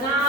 Sana